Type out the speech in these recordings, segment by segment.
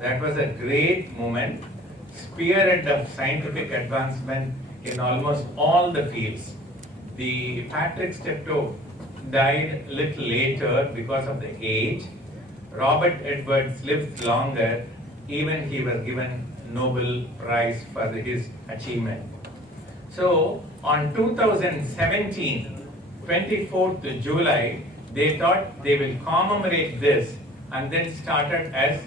That was a great moment, spearhead of scientific advancement in almost all the fields. The Patrick Steptoe died a little later because of the age. Robert Edwards lived longer, even he was given Nobel Prize for his achievement. So on 2017, 24th July, they thought they will commemorate this and then started as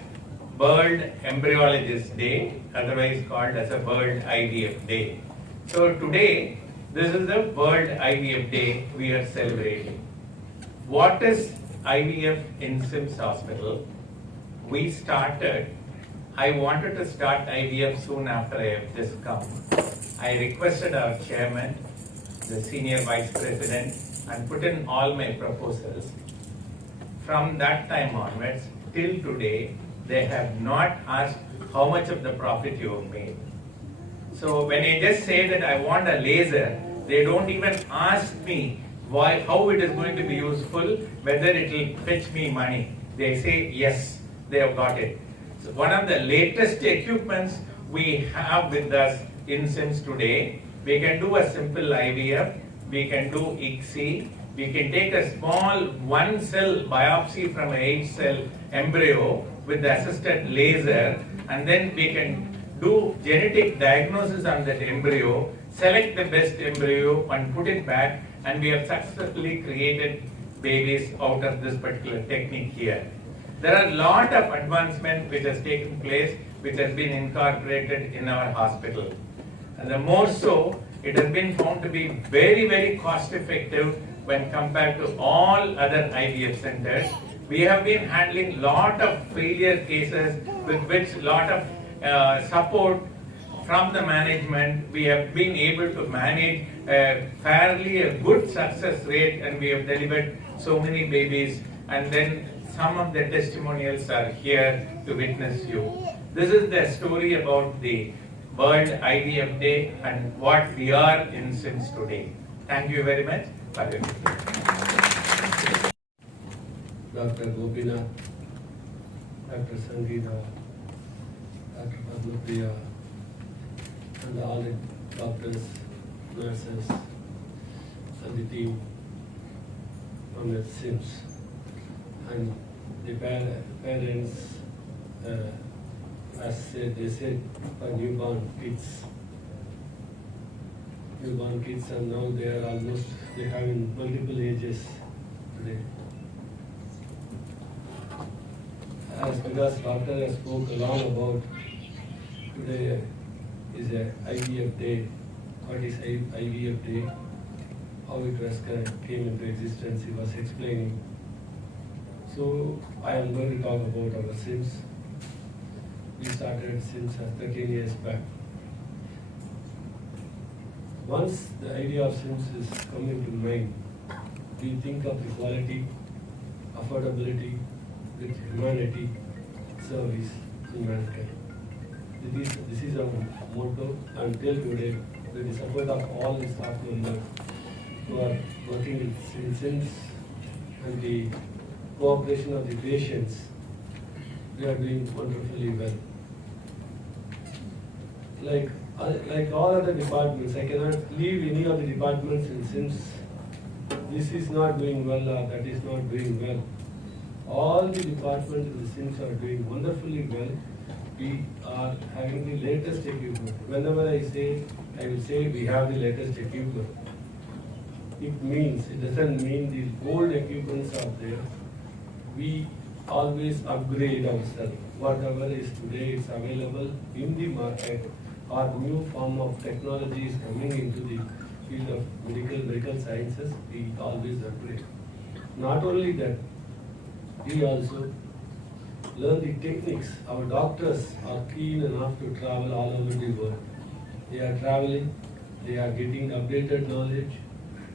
World Embryologist Day, otherwise called as a World IVF Day. So today, this is the World IVF Day we are celebrating. What is IVF in SIMS Hospital? We started, I wanted to start IVF soon after I have just come. I requested our chairman, the senior vice president, and put in all my proposals. From that time onwards, till today, they have not asked how much of the profit you have made. So when I just say that I want a laser, they don't even ask me why, how it is going to be useful, whether it will fetch me money. They say yes, they have got it. So one of the latest equipments we have with us in SIMS today, we can do a simple IVF, we can do ICSI, we can take a small 1-cell biopsy from an 8-cell embryo with the assisted laser, and then we can do genetic diagnosis on that embryo, select the best embryo and put it back, and we have successfully created babies out of this particular technique here. There are a lot of advancement which has taken place, which has been incorporated in our hospital. And the more so, it has been found to be very, very cost effective when compared to all other IVF centers. We have been handling lot of failure cases with which lot of support from the management. We have been able to manage fairly a good success rate, and we have delivered so many babies, and then some of the testimonials are here to witness you. This is the story about the World IVF Day and what we are in SIMS today. Thank you very much. Dr. Gopinath, Dr. Sangeeta, Dr. Padmapriya, and all the doctors, nurses, and the team from the SIMS, and the parents, as they said, for newborn kids. Newborn kids, and now they are almost, they have in multiple ages today. As because doctor has spoke a lot about today is a IVF day. What is IVF day? How it was came into existence, he was explaining. So I am going to talk about our SIMS. We started SIMS 13 years back. Once the idea of SIMS is coming to mind, we think of the quality, affordability, with humanity, service to mankind. This is our motto until today, with the support of all the staff members who are working in SIMS and the cooperation of the patients. We are doing wonderfully well. Like all other departments, I cannot leave any of the departments in SIMS. This is not doing well or that is not doing well. All the departments in the SIMS are doing wonderfully well. We are having the latest equipment. Whenever I say, I will say we have the latest equipment. It doesn't mean the old equipments are there. We always upgrade ourselves. Whatever is today is available in the market, or new form of technology is coming into the field of medical sciences, we always upgrade. Not only that, we also learn the techniques. Our doctors are keen enough to travel all over the world. They are traveling, they are getting updated knowledge.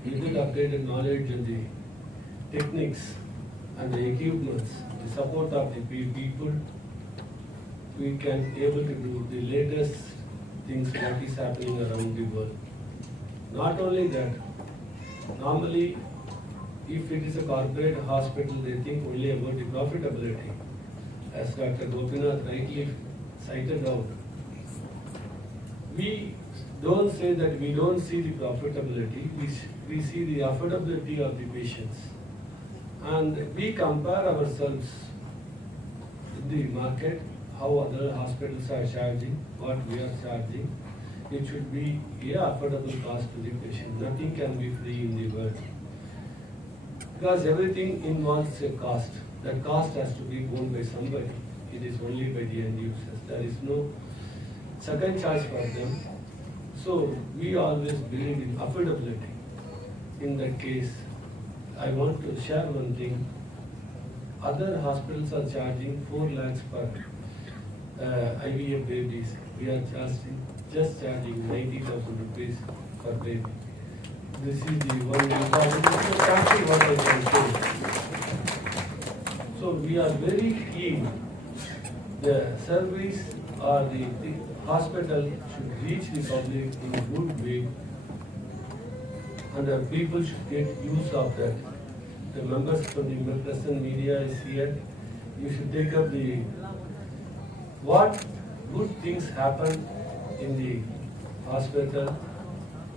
With that updated knowledge and the techniques and the equipments, the support of the people, we can able to do the latest things what is happening around the world. Not only that, normally if it is a corporate hospital, they think only about the profitability. as Dr. Gopinath rightly cited out, we don't say that we don't see the profitability, we see the affordability of the patients. And we compare ourselves with the market, how other hospitals are charging, what we are charging. It should be a affordable cost to the patient. Nothing can be free in the world. Because everything involves a cost. That cost has to be borne by somebody. It is only by the end users. There is no second charge for them. So we always believe in affordability. In that case, I want to share one thing. Other hospitals are charging 4 lakhs per IVF babies. We are just charging 90,000 rupees per baby. This is the one important, exactly what I can say. So we are very keen. The service or the hospital should reach the public in a good way, and the people should get use of that. The members from the present media is here. You should take up the what good things happen in the hospital,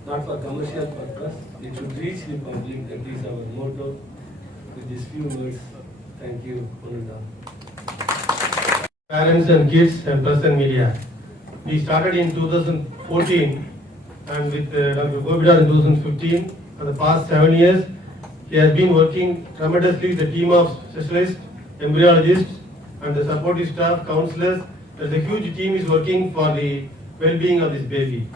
not for commercial purpose. It should reach the public. That is our motto. With these few words, thank you, Ananda. Parents and kids and press and media. We started in 2014 and with Dr. Gopinath in 2015. For the past 7 years, he has been working tremendously with a team of specialists, embryologists, and the supportive staff, counselors. There's a huge team is working for the well-being of this baby.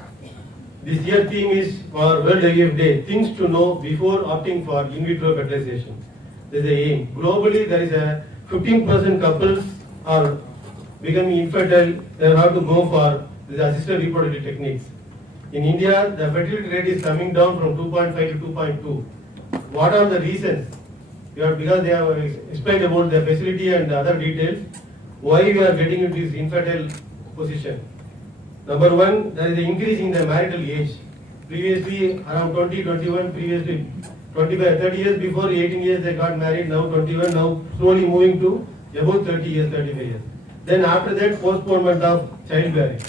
This year theme is for World IVF Day, things to know before opting for in vitro fertilization. There is a aim. Globally, there is a 15% couples are becoming infertile. They have to go for the assisted reproductive techniques. In India, the fertility rate is coming down from 2.5 to 2.2. What are the reasons? Because they have explained about the facility and other details, why we are getting into this infertile position. Number one, there is an increase in the marital age. Previously, around 20, 21, previously 25, 30 years before, 18 years they got married, now 21, now slowly moving to about 30 years, 35 years. Then after that, postponement of childbearing.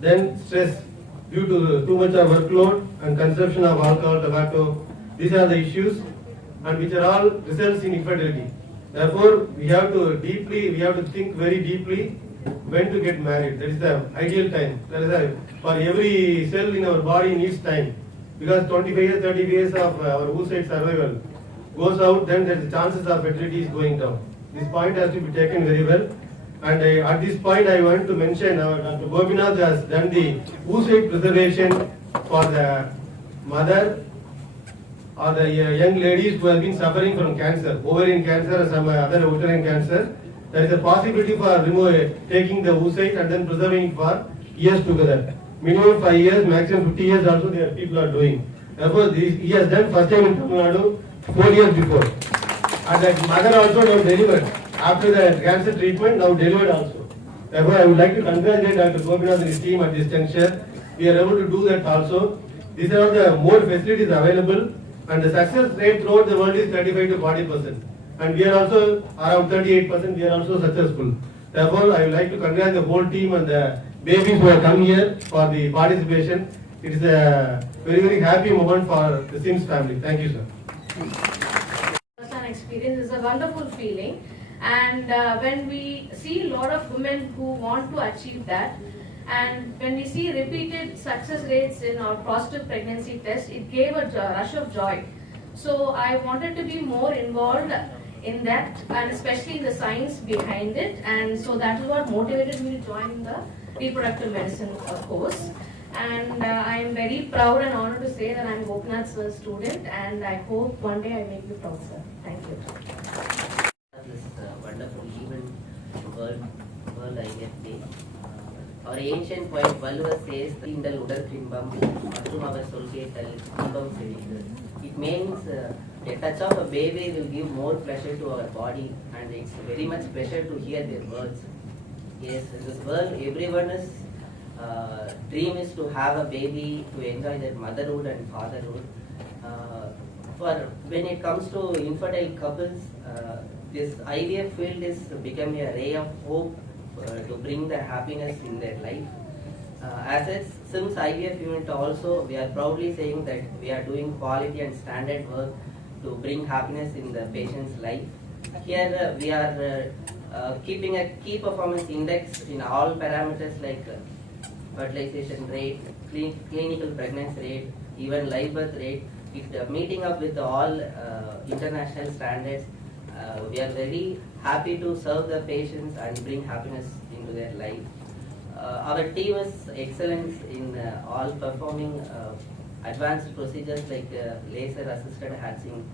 Then stress due to too much of workload and consumption of alcohol, tobacco. These are the issues, and which are all results in infertility. Therefore, we have to think very deeply when to get married. That is the ideal time. For every cell in our body needs time. Because 25 years, 30 years of our oocyte survival goes out, then the chances of fertility is going down. This point has to be taken very well. And at this point, I want to mention Dr. Gopinath has done the oocyte preservation for the mother or the young ladies who have been suffering from cancer, ovarian cancer or some other uterine cancer. There is a possibility for taking the oocyte and then preserving it for years together. Minimum 5 years, maximum 50 years also people are doing. Therefore, he has done first time in Tamil Nadu 4 years before. And that mother also now delivered. After the cancer treatment, now delivered also. Therefore, I would like to congratulate Dr. Gopinath and his team at this juncture. We are able to do that also. These are all the more facilities available, and the success rate throughout the world is 35 to 40%. And we are also around 38%, we are also successful. Therefore, I would like to congratulate the whole team and the babies who have come here for the participation. It is a very, very happy moment for the SIMS family. Thank you, sir. First-hand experience is a wonderful feeling, and when we see a lot of women who want to achieve that, and when we see repeated success rates in our positive pregnancy test, it gave a rush of joy. So I wanted to be more involved in that, and especially in the science behind it, and so that is what motivated me to join the reproductive medicine course. And I am very proud and honored to say that I am Gopinath's student, and I hope one day I make you proud, sir. Thank you. This wonderful event, World IVF Day. Our ancient poet Valva says, "Indal udal pimbam, மற்றும் அவர் சொல்கேட்டல் இன்பம் செழித்து." It means a touch of a baby will give more pleasure to our body, and it's very much pleasure to hear their words. Yes, in this world, everyone's dream is to have a baby, to enjoy their motherhood and fatherhood. For when it comes to infertile couples, this IVF field is become a ray of hope to bring the happiness in their life. As a SIMS IVF unit also, we are proudly saying that we are doing quality and standard work to bring happiness in the patient's life. Here we are keeping a key performance index in all parameters like fertilization rate, clinical pregnancy rate, even live birth rate. It meeting up with all international standards. We are very happy to serve the patients and bring happiness into their life. Our team is excellent in all performing advanced procedures like laser assisted hatching,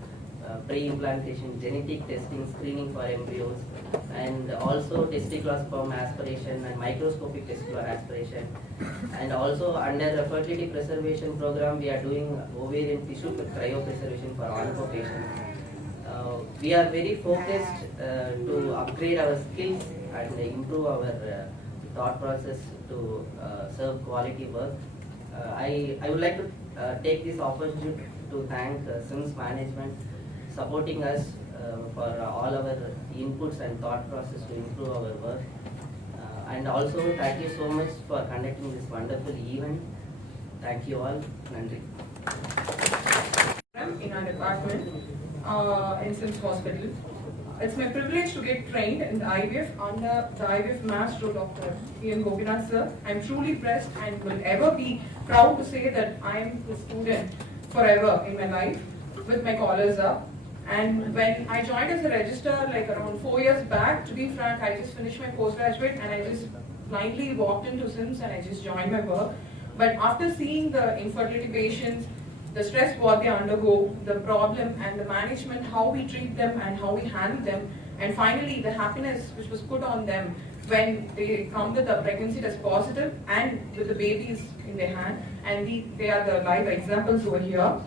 pre-implantation, genetic testing, screening for embryos, and also testicular sperm aspiration and microscopic testicular aspiration. And also under the fertility preservation program, we are doing ovarian tissue cryopreservation for all of our patients. We are very focused to upgrade our skills and improve our thought process to serve quality work. I would like to take this opportunity to thank SIMS management supporting us for all our inputs and thought process to improve our work. And also thank you so much for conducting this wonderful event. Thank you all. Nandri. In our department in SIMS Hospital. It's my privilege to get trained in the IVF under the IVF master Dr. Ian Gopinath sir. I'm truly blessed and will ever be proud to say that I'm the student forever in my life with my collars up. And when I joined as a registrar like around 4 years back, to be frank, I just finished my postgraduate and I just blindly walked into SIMS and I just joined my work. But after seeing the infertility patients, the stress what they undergo, the problem and the management, how we treat them and how we handle them, and finally the happiness which was put on them when they come with a pregnancy test positive and with the babies in their hand, and they are the live examples over here.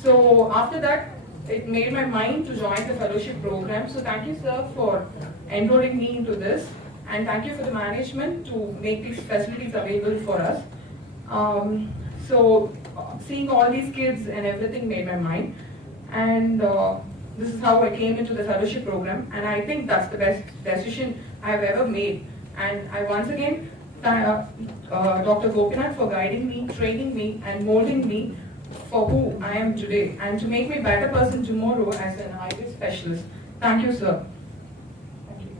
So after that, it made my mind to join the fellowship program. So thank you sir for enrolling me into this, and thank you for the management to make these facilities available for us. Seeing all these kids and everything made my mind, and this is how I came into the fellowship program, and I think that's the best decision I've ever made. And I once again thank Dr. Gopinath for guiding me, training me and molding me for who I am today, and to make me a better person tomorrow as an IVF specialist. Thank you sir. Thank you.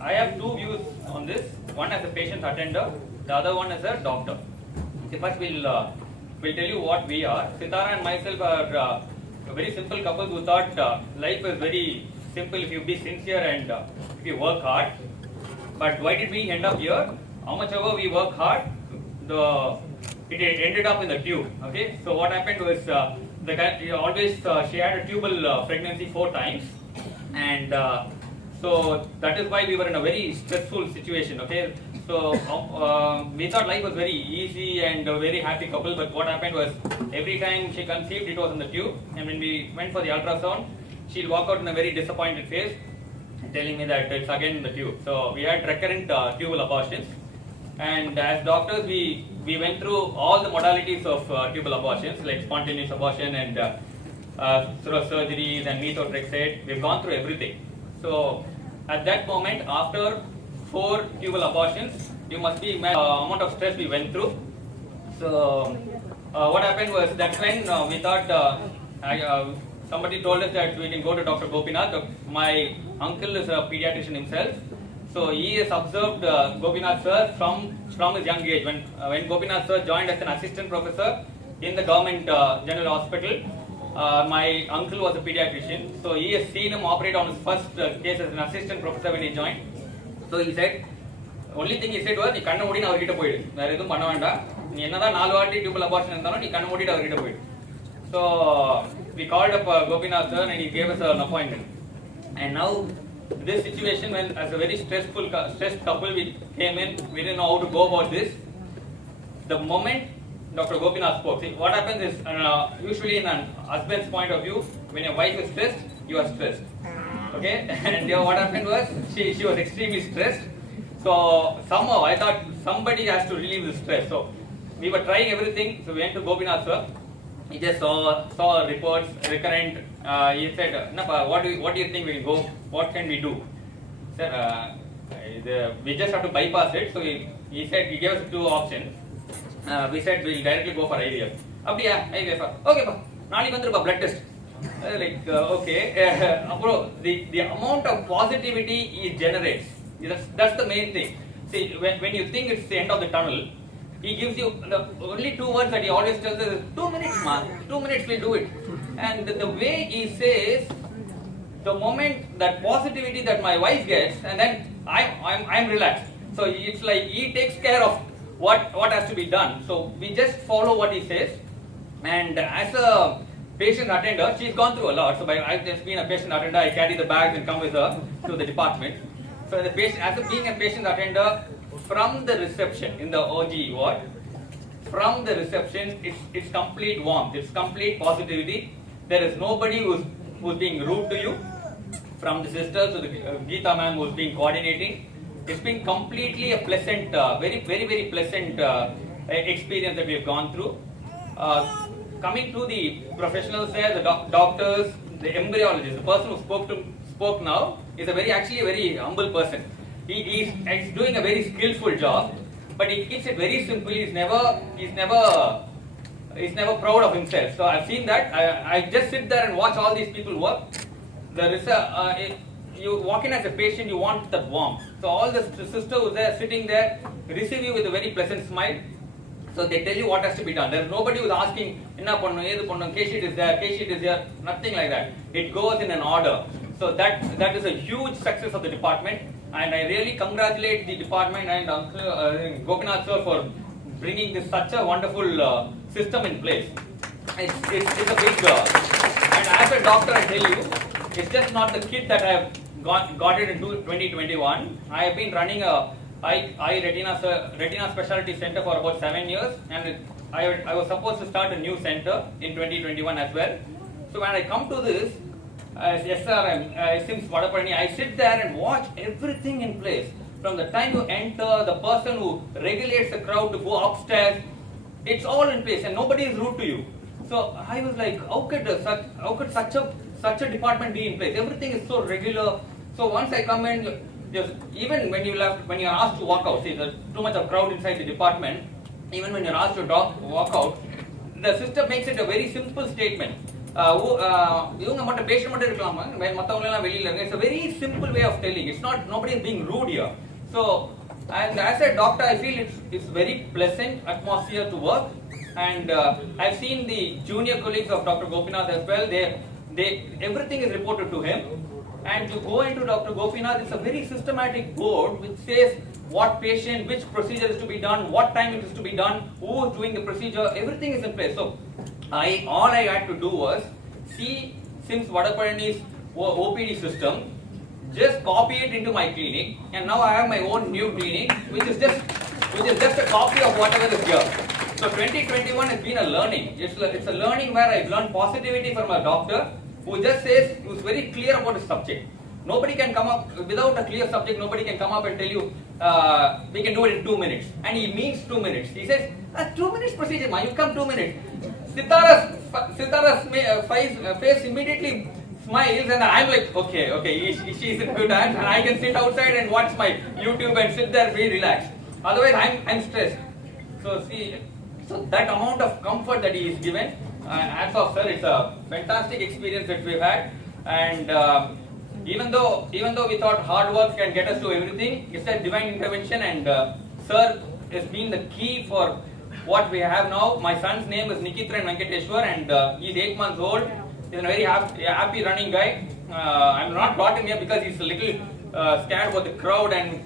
I have two views on this, one as a patient attender, the other one as a doctor. First, we'll tell you what we are. Sitara and myself are a very simple couple who thought life is very simple if you be sincere and if you work hard. But why did we end up here? How much ever we work hard, it ended up in the tube. Okay, so what happened was the guy she had a tubal pregnancy 4 times, and so that is why we were in a very stressful situation. Okay. So we thought life was very easy and a very happy couple, but what happened was every time she conceived, it was in the tube, and when we went for the ultrasound, she'll walk out in a very disappointed face, telling me that it's again in the tube. So we had recurrent tubal abortions, and as doctors, we went through all the modalities of tubal abortions, like spontaneous abortion and surgeries and methotrexate. We've gone through everything. So at that moment, after 4 tubal abortions, you must be amount of stress we went through. So what happened was that when we thought somebody told us that we can go to Dr. Gopinath. My uncle is a pediatrician himself, so he has observed Gopinath sir from his young age. When Gopinath sir joined as an assistant professor in the government general hospital, my uncle was a pediatrician, so he has seen him operate on his first case as an assistant professor when he joined. So he said, only thing he said was, "You can't mudi na avurkitta poidu. Vera edhum panna venda. Nee enna da 4 vaati tubal abortion irundhalum nee kannu mudittu avurkitta poidu." So we called up Gopinath sir and he gave us an appointment. And now this situation, when as a very stressed couple we came in, we didn't know how to go about this. The moment Dr. Gopinath spoke, see, what happens is usually in a husband's point of view, when your wife is stressed, you are stressed. Okay, and what happened was she was extremely stressed. So somehow I thought somebody has to relieve the stress. So we were trying everything. So we went to Gopinath sir, He just saw reports, recurrent. He said, "Nappa, what do you think we can go? What can we do?" Sir, we just have to bypass it. So he said, he gave us two options. We said we'll directly go for IVF. Abdiya, IVF. Okay, pa. Nali vandru blood test. Okay. Bro, the amount of positivity it generates, that's the main thing. See, when you think it's the end of the tunnel, he gives you the only two words that he always tells us is 2 minutes, man. 2 minutes will do it. And the way he says, the moment that positivity that my wife gets, and then I'm relaxed. So it's like he takes care of what has to be done. So we just follow what he says. And as a patient attender, she's gone through a lot. So I've just been a patient attender. I carry the bags and come with her to the department. So being a patient attender, from the reception in the OG ward, from the reception, it's complete warmth. It's complete positivity. There is nobody who's being rude to you. From the sisters to the Geeta ma'am who's been coordinating, it's been completely a pleasant, very, very, very pleasant experience that we've gone through. Coming to the professionals there, the doctors, the embryologist, the person who spoke now is actually a very humble person. He's doing a very skillful job, but he keeps it very simple. He's never proud of himself. So I've seen that. I just sit there and watch all these people work. There is you walk in as a patient, you want that warmth. So all the sisters who are sitting there receive you with a very pleasant smile. So they tell you what has to be done. There's nobody who's asking, "Enna pannu, edu pannu, case sheet is there, case sheet is here." Nothing like that. It goes in an order. So that is a huge success of the department, and I really congratulate the department and Gopinath sir for bringing this such a wonderful system in place. It's a big and as a doctor, I tell you, it's just not the kit that I have got it in 2021. I have been running a eye retina specialty center for about 7 years, and I was supposed to start a new center in 2021 as well. So when I come to this, as SRM, SIMS Vadaparani, I sit there and watch everything in place. From the time you enter, the person who regulates the crowd to go upstairs, it's all in place and nobody is rude to you. So I was like, how could such a department be in place? Everything is so regular. So once I come in, even when you're asked to walk out, see, there's too much of crowd inside the department. Even when you're asked to walk out, the system makes it a very simple statement. It's a very simple way of telling. It's not, nobody is being rude here. So, and as a doctor, I feel it's very pleasant atmosphere to work. And I've seen the junior colleagues of Dr. Gopinath as well. Everything is reported to him. And to go into Dr. Gopinath, it's a very systematic board which says what patient, which procedure is to be done, what time it is to be done, who is doing the procedure, everything is in place. So all I had to do was see SIMS Vadaparani's OPD system, just copy it into my clinic, and now I have my own new clinic, which is just a copy of whatever is here. So 2021 has been a learning. It's a learning where I've learned positivity from a doctor who just says, who's very clear about his subject. Nobody can come up without a clear subject. Nobody can come up and tell you we can do it in 2 minutes, and he means 2 minutes. He says 2 minutes procedure, ma, you come 2 minutes. Sitara's face immediately smiles, and I'm like, okay, she's in good hands, and I can sit outside and watch my YouTube and sit there very relaxed. Otherwise, I'm stressed. So that amount of comfort that he is given, hats off, sir. It's a fantastic experience that we've had, and even though we thought hard work can get us to everything, it's a divine intervention, and sir has been the key for what we have now. My son's name is Nikitran Venkateshwar, and he's 8 months old. He's a very happy running guy. I'm not brought him here because he's a little scared about the crowd and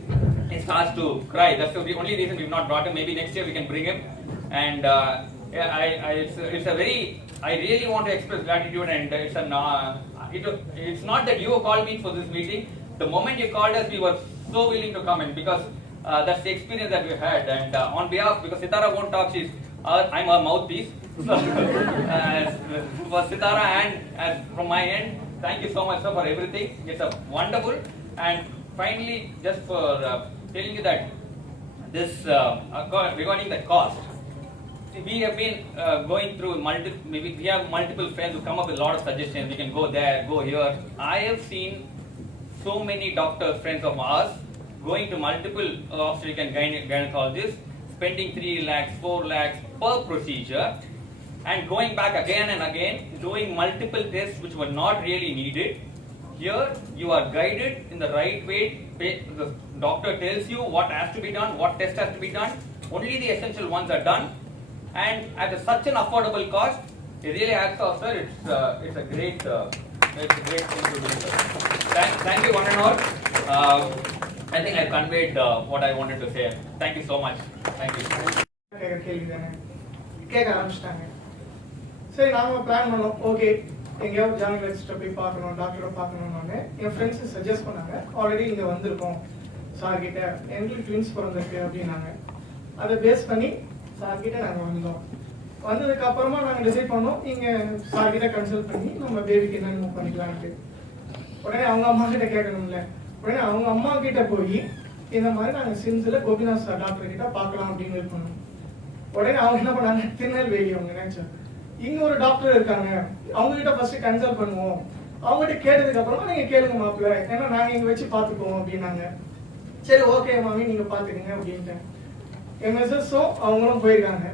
he starts to cry. That's the only reason we've not brought him. Maybe next year we can bring him. And I really want to express gratitude, and it's not that you called me for this meeting. The moment you called us, we were so willing to come in because that's the experience that we had. And on behalf, because Sitara won't talk, I'm her mouthpiece. So, for Sitara and from my end, thank you so much, sir, for everything. It's a wonderful. And finally, just for telling you that this regarding the cost. we have been going through we have multiple friends who come up with a lot of suggestions. We can go there, go here. I have seen so many doctors, friends of ours, going to multiple obstetric and gynecologists, spending 3 lakhs, 4 lakhs per procedure, and going back again and again, doing multiple tests which were not really needed. Here, you are guided in the right way. The doctor tells you what has to be done, what test has to be done. Only the essential ones are done, and at such an affordable cost. It really adds up, sir. It's a great thing to do, sir. Thank you, one and all. I think I conveyed what I wanted to say. Thank you so much. Thank you. கேட்க ஆரம்பிச்சிட்டாங்க. சரி நாங்கள் plan பண்ணோம். Okay எங்கேயாவது ஜானகிஸ்ட்டை போய் பார்க்கணும், டாக்டரை பார்க்கணும்னு என் ஃப்ரெண்ட்ஸு சஜஸ்ட் பண்ணாங்க. ஆல்ரெடி இங்கே வந்திருக்கோம் சார்கிட்ட, எங்களுக்கு ட்வின்ஸ் பிறந்திருக்கு அப்படின்னாங்க. அதை பேஸ் பண்ணி சார்கிட்ட நாங்கள் வந்தோம். வந்ததுக்கு அப்புறமா நாங்கள் டிசைட் பண்ணோம் இங்கே சார்கிட்ட கன்சல்ட் பண்ணி நம்ம பேபிக்கு என்ன மூவ் பண்ணிக்கலான்ட்டு. உடனே அவங்க அம்மா கிட்ட கேட்கணும்ல, உடனே அவங்க அம்மா கிட்ட போய் இந்த மாதிரி நாங்கள் சிம்ஸில் கோபிநாத் சார் டாக்டர் கிட்ட பார்க்கலாம் அப்படின்னு இருக்கணும். உடனே அவங்க என்ன பண்ணாங்க, திருநெல்வேலி அவங்க நினைச்சாங்க இங்க ஒரு டாக்டர் இருக்காங்க, அவங்க கிட்ட ஃபர்ஸ்ட் கன்சல்ட் பண்ணுவோம். அவங்ககிட்ட கேட்டதுக்கு அப்புறமா நீங்க கேளுங்க மாப்பிள்ள, ஏன்னா நாங்க இங்க வச்சு பாத்துக்குவோம் அப்படின்னாங்க. சரி ஓகே மாமி நீங்க பாத்துக்கங்க அப்படின்ட்டு எம்எஸ்எஸும் அவங்களும் போயிருக்காங்க.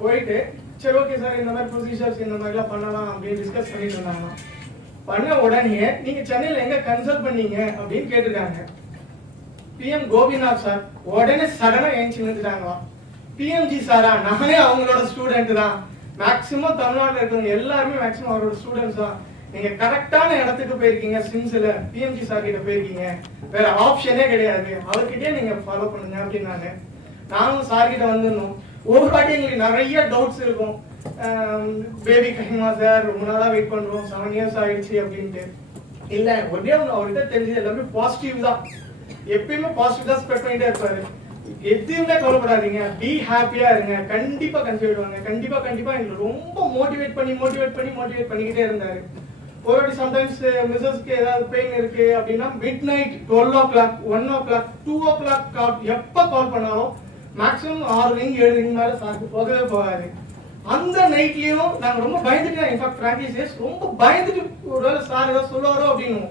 போயிட்டு சரி ஓகே சார் இந்த மாதிரி ப்ரொசீஜர்ஸ் இந்த மாதிரிலாம் பண்ணலாம் அப்படின்னு டிஸ்கஸ் பண்ணிட்டு இருந்தாங்க. பண்ண உடனே நீங்க சென்னையில எங்க கன்சல்ட் பண்ணீங்க அப்படின்னு கேட்டிருக்காங்க. பிஎம் கோபிநாத் சார் உடனே சடனா ஏஞ்சி நின்றுட்டாங்களாம். பிஎம்ஜி சாரா, நானே அவங்களோட ஸ்டூடெண்ட் தான். மேக்சிமம் தமிழ்நாட்டில் இருக்கிறவங்க எல்லாருமே மேக்சிமம் அவரோட ஸ்டூடெண்ட்ஸ் தான். நீங்க கரெக்டான இடத்துக்கு போயிருக்கீங்க, சிம்ஸ்ல பிஎம்ஜி சார் கிட்ட போயிருக்கீங்க, வேற ஆப்ஷனே கிடையாது, அவர்கிட்டயே நீங்க ஃபாலோ பண்ணுங்க அப்படின்னாங்க. நானும் சார் கிட்ட வந்துடணும். ஒரு வாட்டி எங்களுக்கு நிறைய டவுட்ஸ் இருக்கும். பேபி கைமா சார், ரொம்ப நாளா வெயிட் பண்றோம், 7 years ஆயிடுச்சு அப்படின்ட்டு. இல்ல ஒரே அவர்கிட்ட தெரிஞ்சது எல்லாமே பாசிட்டிவ் தான். எப்பயுமே பாசிட்டிவ் தான் ஸ்ப்ரெட் பண்ணிட்டே இருப்பாரு. எதுவுமே கவலைப்படாதீங்க, பி ஹாப்பியா இருங்க, கண்டிப்பா கன்சீவ் ஆயிடுவாங்க, கண்டிப்பா எங்களுக்கு ரொம்ப மோட்டிவேட் பண்ணிக்கிட்டே இருந்தாரு. ஒரு வாட்டி சம்டைம்ஸ் மிஸ்ஸஸ்க்கு ஏதாவது பெயின் இருக்கு அப்படின்னா mid night 12 o'clock, 1 o'clock, 2 o'clock எப்ப கால் பண்ணாலும் மேக்ஸிமம் 6 ring 7 ring மேல சாக்கு போகவே போகாது. அந்த நைட்லயும் நாங்க ரொம்ப பயந்துட்டு, இன்ஃபேக்ட் பிராக்டிஸ் ரொம்ப பயந்துட்டு ஒருவேளை சார் ஏதாவது சொல்லுவாரோ அப்படின்னு.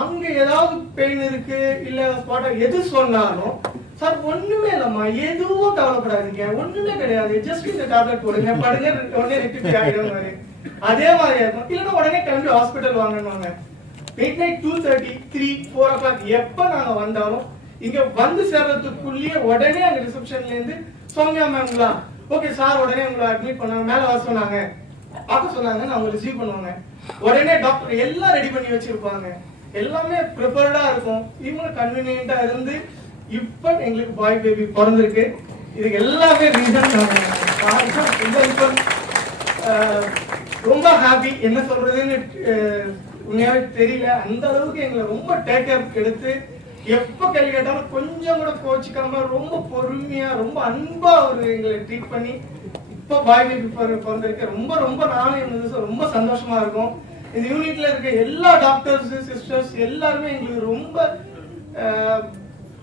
அங்க ஏதாவது பெயின் இருக்கு இல்ல ஸ்பாட்டா எது சொன்னாலும் சார் ஒண்ணுமே இல்லம்மா, எதுவும் கவலைப்படாதீங்க, ஒண்ணுமே கிடையாது, ஜஸ்ட் இந்த டேப்லெட் போடுங்க, படுங்க, உடனே ரெக்டிஃபை ஆகிடும். அதே மாதிரி இருக்கும். இல்லைன்னா உடனே கிளம்பி ஹாஸ்பிட்டல் வாங்கணுவாங்க. மிட் நைட் 2:30, 3, 4 o'clock எப்ப நாங்க வந்தாலும் இங்க வந்து சேர்றதுக்குள்ளேயே உடனே அங்க ரிசப்ஷன்ல இருந்து சௌமியா மேம்ங்களா, ஓகே சார் உடனே உங்களை அட்மிட் பண்ணாங்க, மேல வர சொன்னாங்க, பார்க்க சொன்னாங்க, நான் அவங்க ரிசீவ் பண்ணுவாங்க. உடனே டாக்டர் எல்லாம் ரெடி பண்ணி வச்சிருப்பாங்க, எல்லாமே ப்ரிப்பேர்டா இருக்கும். இவங்க கன்வீனியன்ட்டா இருந்து இப்ப எங்களுக்கு பாய் பேபி பிறந்திருக்கு. இதுக்கு எல்லாமே ரீசன் ரொம்ப ஹாப்பி. என்ன சொல்றதுன்னு உண்மையாவே தெரியல. அந்த அளவுக்கு எங்களை ரொம்ப டேக் கேர் எடுத்து எப்ப கேள்வி கேட்டாலும் கொஞ்சம் கூட கோச்சிக்காம ரொம்ப பொறுமையா ரொம்ப அன்பா அவரு எங்களை ட்ரீட் பண்ணி இப்ப பாய் பேபி பிறந்திருக்கு. ரொம்ப நானும் ரொம்ப சந்தோஷமா இருக்கும். இந்த யூனிட்ல இருக்க எல்லா டாக்டர்ஸ் சிஸ்டர்ஸ் எல்லாருமே எங்களுக்கு ரொம்ப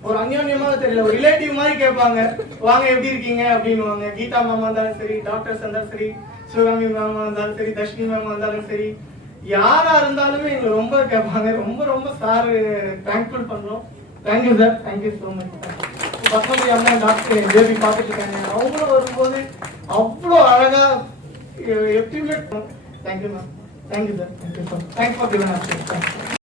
ஒரு அந்யோன்யமாக தெரியல, ஒரு ரிலேட்டிவ் மாதிரி கேட்பாங்க, வாங்க எப்படி இருக்கீங்க அப்படின்னு. கீதா மேமா இருந்தாலும் சரி, டாக்டர்ஸ் இருந்தாலும் சரி, சிவகாமி மேமா இருந்தாலும் சரி, தர்ஷினி மேமா இருந்தாலும் சரி, யாரா இருந்தாலுமே எங்களை ரொம்ப கேட்பாங்க. ரொம்ப சார் தேங்க்ஃபுல் பண்றோம். Thank you sir, thank you so much. Padmathi அம்மா டாக்டர் பேபி பார்த்துட்டு இருக்காங்க, அவங்களும் வரும்போது அவ்வளோ அழகா எப்பயுமே thank you ma'am, thank you sir, thank you for given update.